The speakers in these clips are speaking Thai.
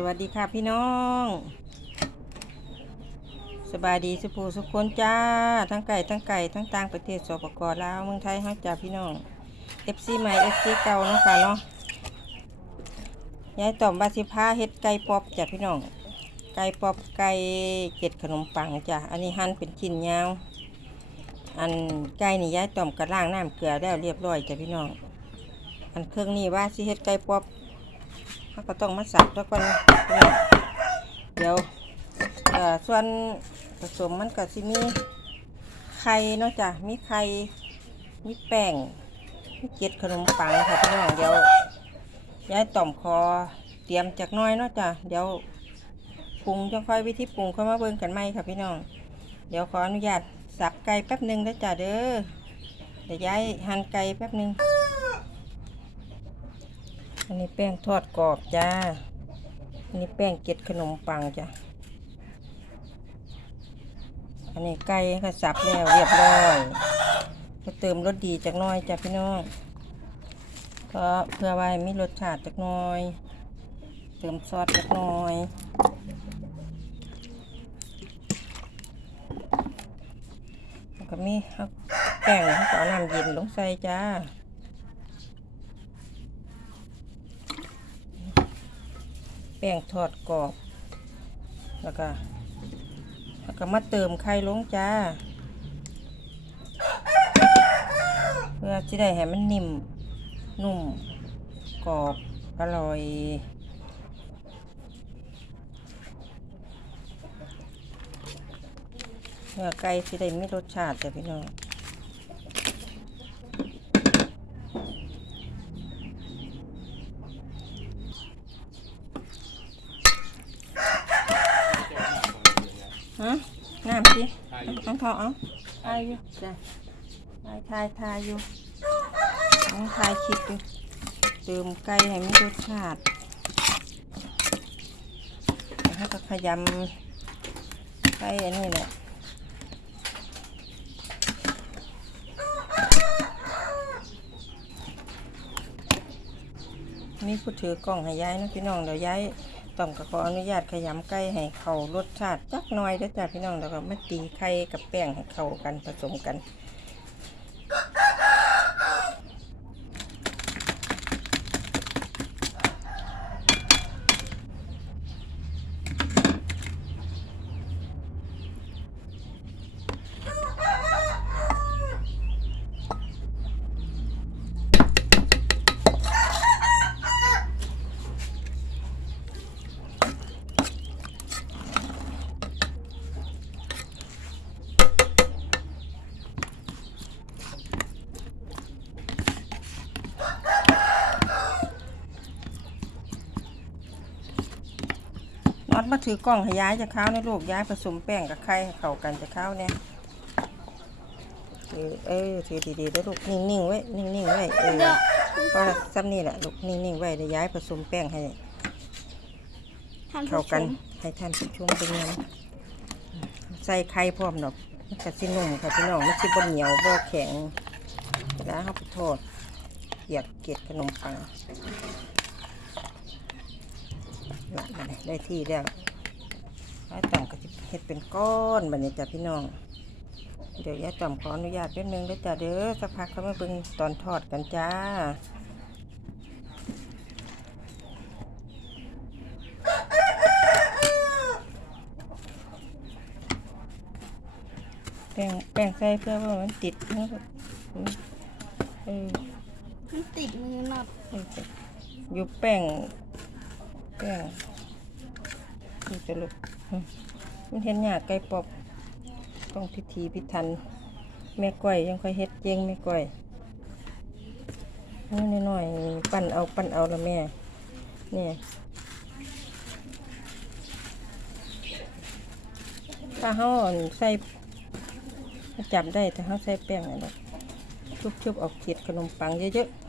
สวัสดีค่ะพี่น้อง สบายดีสุภูสุขคนจ้า ทั้งไก่ทั้งไก่ทั้งต่างประเทศสปปลาวเมืองไทยเฮาจ้าพี่น้อง FC ใหม่ FC เก่าเนาะค่ะเนาะยายต่อมบาสิพาเฮ็ดไก่ปอบจ้ะพี่น้อง ไก่ปอบไก่เกล็ดขนมปังจ้ะอันนี้หั่นเป็นชิ้นยาว อันไก่นี่ยายต่อมกระล่างน้ำเกลือแล้วเรียบร้อยจ้ะพี่น้อง อันเครื่องนี้ว่าสิเฮ็ดไก่ปอบ เขาก็ต้องมาสับแล้วก่อนเดี๋ยวส่วนผสมมันก็สิมีไข่เนาะจ้ะมีไข่มีแป้งมีเกล็ดขนมปังค่ะพี่น้องเดี๋ยวยายต่อมคอเตรียมจากน้อยเนาะจ้ะเดี๋ยวปรุงจังค่อยวิธีปรุงค่อยมาเบิ่งกันไหมค่ะพี่น้อง เดี๋ยวขออนุญาตสับไก่แป๊บหนึ่งนะจ้ะเด้อเดี๋ยวยายหั่นไก่แป๊บหนึ่ง อันนี้แป้งทอดกรอบจ้า อันนี้แป้งเกล็ดขนมปังจ้ะอันนี้ไก่ก็สับแล้วเรียบร้อยก็เติมรสดีจากน้อยจ้ะพี่น้องก็เพื่อไว้มีรสชาติจากน้อย เติมซอสจากน้อยก็มีเอาแป้งเขาเอาน้ำเย็นลงใส่จ้า แป้งทอดกรอบ แล้วก็แล้วก็มาเติมไข่ลงจ้า เพื่อจะได้ให้มันนิ่ม นุ่ม กรอบ อร่อยเนื้อไก่จะได้มีรสชาติจ้ะพี่น้อง น้ำสิน้องทองเอาทายอยู่จ้ะทายทายทายอยู่น้องทายคิดอยู่เติมไก่ให้มีรสชาติแล้วก็ขยำไก่อันนี้แหละมีผู้ถือกล่องให้ย้ายนะพี่น้องเดี๋ยวย้าย ต้องก็ขออนุญาตขยำไก่ให้เขารสชาติจักหน่อยเด้อจ้ะพี่น้องแล้วก็มาตีไข่กับแป้งให้เข้ากันผสมกัน น็อต มาถือกล่องให้ย้ายจะเข้าในลูกย้ายผสมแป้งกับไข่ให้เข้ากันจะเข้าเนี่ยเออเออถือดีๆแล้วลูกนิ่งๆไว้นิ่งๆไว้เออก็ซ้ำนี่แหละลูกนิ่งๆไว้เดี๋ยวย้ายผสมแป้งให้ท่านเข้าผู้ชกันมให้ท่านผู้ชมเป็นยังใส่ไข่พร้อมดอกมันก็สินุ่มค่ะพี่น้องมันสิบ่เหนียวบ่แข็งเวลาเขาไปทอดเหยียดเกล็ดขนมปัง ละได้ที่แล้วยายต่ำก็จะเฮ็ดเป็นก้อนบัดนี้จ้ะพี่น้อง เดี๋ยวยายต่ำขออนุญาตแป๊บนึงด้อจ้ะเด้อสักพักเขามาเบิ่งตอนทอดกันจ้าแป้งแป้งใส่เพื่อว่ามันติดนะเออมันติดมือหนับเอออยู่แป้ง แป้งนี่จะลูกมันเห็นหยาไก่ปอบต้องพิธีพิธัน แม่ก้อยยังค่อยเฮ็ดเจงแม่ก้อยนี่น้อยๆปั้นเอาปั้นเอาละแม่เนี่ยถ้าเขาอั่นใส่จับได้ถ้าเขาใส่แป้งอะไรชุบๆออกเกล็ดขนมปังเยอะๆ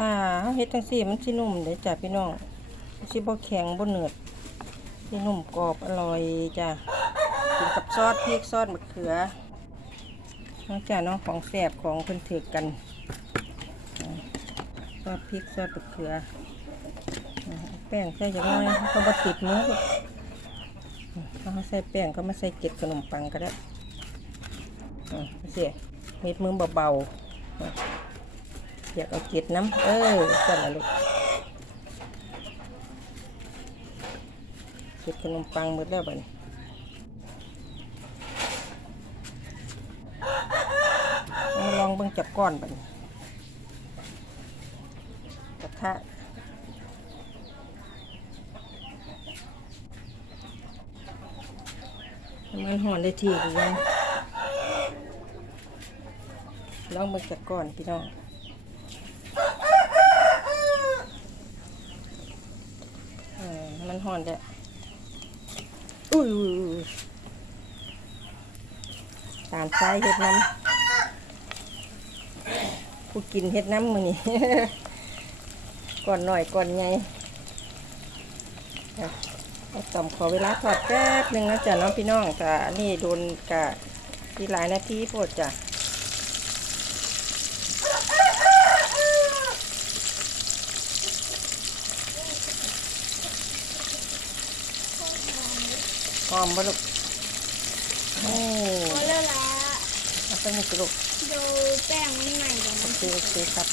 ถ้าเขาเฮ็ดจังซี่มันสินุ่มเด้จ้ะพี่น้องสิบ่แข็งบ่เหนืดสินุ่มกรอบอร่อยจ้ะกินกับซอสพริกซอสมะเขือนอกจากน้องของแสบของเพิ่นถือกันซอสพริกซอสมะเขือ แป้งใส่จังน้อยเขาบ่ติดมือลูกอ่าเขาใส่แป้งก็มาใส่เกล็ดขนมปังก็ได้เสียเม็ดมือเบาๆ อยากเอาเกล็ดน้ำเออสั่นละลูกเกล็ดขนมปังหมดแล้วบัดนี้มาลองเบิ่งจับก้อนบัดนี้กระทะมันหอนได้ทีหรือยังลองเบิ่งจับก้อนพี่น้องเออ มันหอนแล้วอุ้ยตาลทรายเฮ็ดน้ำผู้กินเฮ็ดน้ำมือนี่ก่อนหน่อยก่อนไงเอาต่อมขอเวลาทอดแป๊บหนึ่งนะจ๊ะน้องพี่น้องแต่อันนี่โดนกะที่หลายนาทีโพดจ้ะ หอมบ่ลูกโอ้พอแล้วละเอาไปนี่สิลูกดูแป้งมันใหม่กว่าโอมันเคโอเคครับ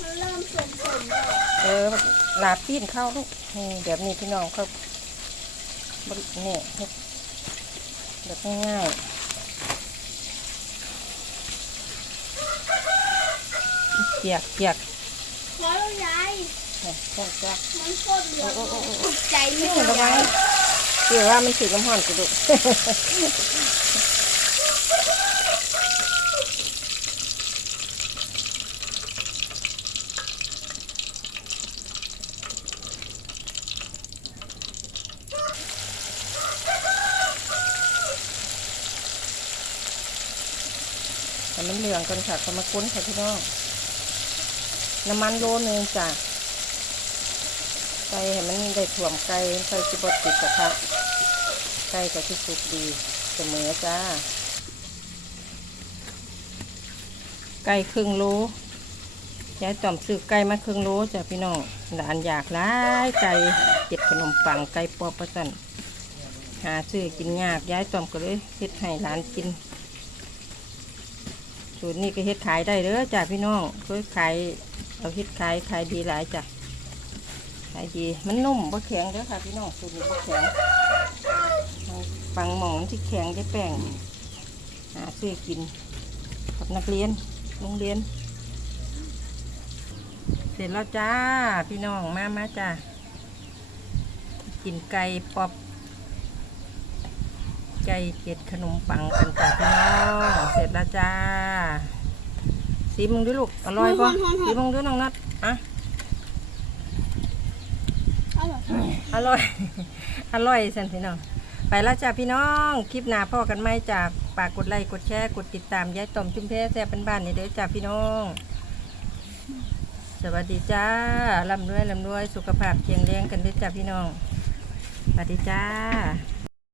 มันเริ่มสมผลแล้ว เออ ลาปีนเข้าลูกนี่แบบนี้พี่น้องเขาบริเนี่ยเฮ็ดแบบง่ายๆเกียกเกียกพอแล้วยายเนี่ยแค่จ้ะมันโคตรเหลืองโอ้โอ้โอ้โอ้ใจไม่นี่เหลืระวัองเกี่ยวว่ามันถือน้ำห่อนกระดูก แต่มันเหลืองกันค่ะก็มาคุ้นค่ะพี่น้อง น้ำมันโลนึงจ้ะไก่ให้มันได้ถ่วมไก่ไก่จิบดติดกระทะไก่ก็ที่สุกดีเสมอจ้า ไก่ครึ่งโลยายต่อมซื้อไก่มาครึ่งโลจ้ะพี่น้องหลานอยากหลายไก่เจ็ดขนมปังไก่ปอประสันหาซื้อกินยากยายต่อมก็เลยเฮ็ดให้หลานกิน สูตรนี้ก็เฮ็ดขายได้เด้อจ้ะพี่น้องเคยขายเอาเฮ็ดขายขายดีหลายจ้ะขายดีมันนุ่มบ่แข็งเด้อค่ะพี่น้องสูตรนี้บ่แข็งปังหมองที่แข็งได้แป้งหาซื้อกินกับนักเรียนโรงเรียน เสร็จแล้วจ้าพี่น้องมามาจ้ากินไก่ปอบ ไก่เกล็ดขนมปังกันจ้าพี่น้องเสร็จแล้วจ้าสีมึงด้วยลูกอร่อยปะสีมึงด้วยน้องนัดอะเอาเหรออร่อย อร่อยสันพี่น้อง ไปแล้วจ้าพี่น้อง คลิปหน้าพ่อกันไหมจากปากกดไลค์กดแชร์กดติดตามยายต่อมจุ้มแพ้แซ่บบ้านๆนี่เด้อจ้าพี่น้อง สวัสดีจ้าลำรวยลำรวยสุขภาพเคียงแรงกันด้วยจ้าพี่น้อง สวัสดีจ้า